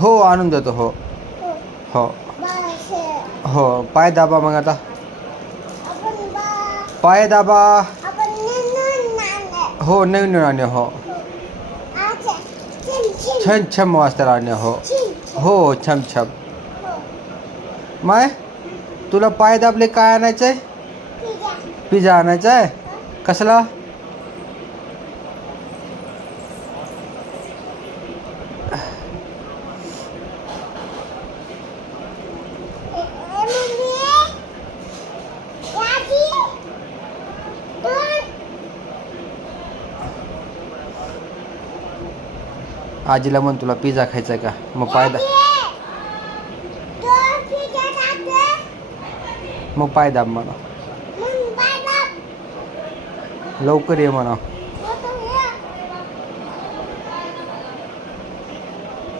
हो आणून देतो. हो हो हो. पाय दाबा मग आता. पाय दाबा. हो नवीन आणणे. हो छम छम वाजता आणणे. हो हो छम छम. माय तुला पाय दाबले काय आणायचं आहे? पिझ्झा आणायचा आहे. कसला? आजीला म्हण तुला पिझ्झा खायचा का? मग पाय दाब म्हणा. लवकर ये म्हणा.